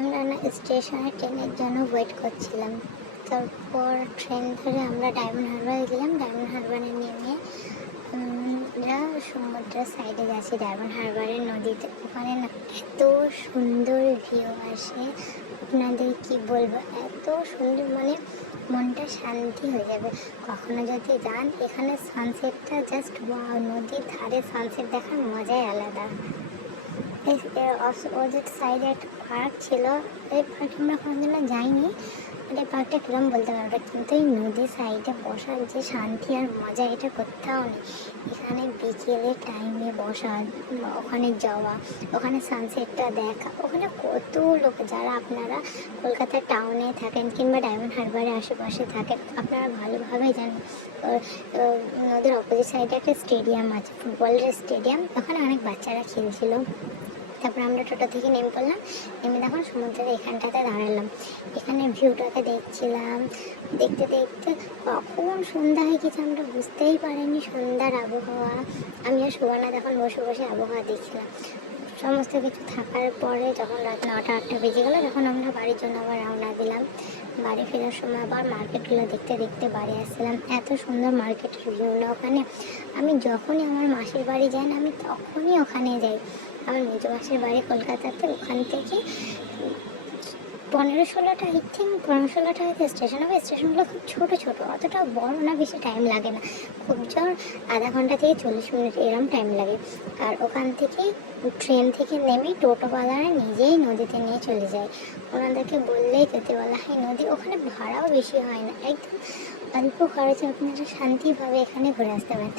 আমরা না স্টেশনে ট্রেনের জন্য ওয়েট করছিলাম। তারপর ট্রেন ধরে আমরা ডায়মন্ড হারবারে গেলাম। ডায়মন্ড হারবারে নেমে আমরা সমুদ্রের সাইডে যাচ্ছি, ডায়মন্ড হারবারের নদীতে। ওখানে না এত সুন্দর ভিউ আসে, আপনাদের কি বলবো, এত সুন্দর, মানে মনটা শান্তি হয়ে যাবে। কখনো যদি যান, এখানে সানসেটটা জাস্ট ওয়াও, নদীর ধারে সানসেট দেখার মজাই আলাদা। অপোজিট সাইডে একটা পার্ক ছিল, এই পার্কে আমরা কোনোদিনও যাইনি। এই পার্কটা কিরম বলতে পারবো, কিন্তু এই নদীর সাইডে বসার যে শান্তি আর মজা, এটা কোথাও নেই। এখানে বিকেলে টাইমে বসা, ওখানে যাওয়া, ওখানে সানসেটটা দেখা, ওখানে কত লোক, যারা আপনারা কলকাতা টাউনে থাকেন কিংবা ডায়মন্ড হারবারে আশেপাশে থাকেন, আপনারা ভালোভাবেই জানেন নদীর অপোজিট সাইডে একটা স্টেডিয়াম আছে, ফুটবলের স্টেডিয়াম। ওখানে অনেক বাচ্চারা খেলছিল। তারপর আমরা টোটো থেকে নেমে পড়লাম, নেমে তখন সমুদ্রের এখানটাতে দাঁড়ালাম। এখানে ভিউটাকে দেখছিলাম, দেখতে দেখতে কখন সন্ধ্যা হয়ে গেছে আমরা বুঝতেই পারিনি। সন্ধ্যার আবহাওয়া, আমি আর সুবর্ণা তখন বসে বসে আবহাওয়া দেখছিলাম। সমস্ত কিছু থাকার পরে যখন রাত 9টা-8টা বেজে গেলো, তখন আমরা বাড়ির জন্য আবার রওনা দিলাম। বাড়ি ফেরার সময় আবার মার্কেটগুলো দেখতে দেখতে বাড়ি আসছিলাম। এত সুন্দর মার্কেটের ভিউ না ওখানে। আমি যখনই আমার মাসির বাড়ি যাই না, আমি তখনই ওখানে যাই। আমার মেজো মাসির বাড়ি কলকাতাতে, ওখান থেকে 15-16টা, আই থিঙ্ক 15-16টা হয়তো স্টেশন হবে। স্টেশনগুলো খুব ছোটো ছোটো, অতটা বড় না, বেশি টাইম লাগে না। খুব জোর আধা ঘন্টা থেকে 40 মিনিট এরম টাইম লাগে। আর ওখান থেকে ট্রেন থেকে নেমে টোটোওয়ালারা নিজেই নদীতে নিয়ে চলে যায়। ওনাদেরকে বললেই যেতে বলা হয় নদী। ওখানে ভাড়াও বেশি হয় না, একদম অল্প খরচে আপনারা শান্তিভাবে এখানে ঘুরে আসতে পারেন।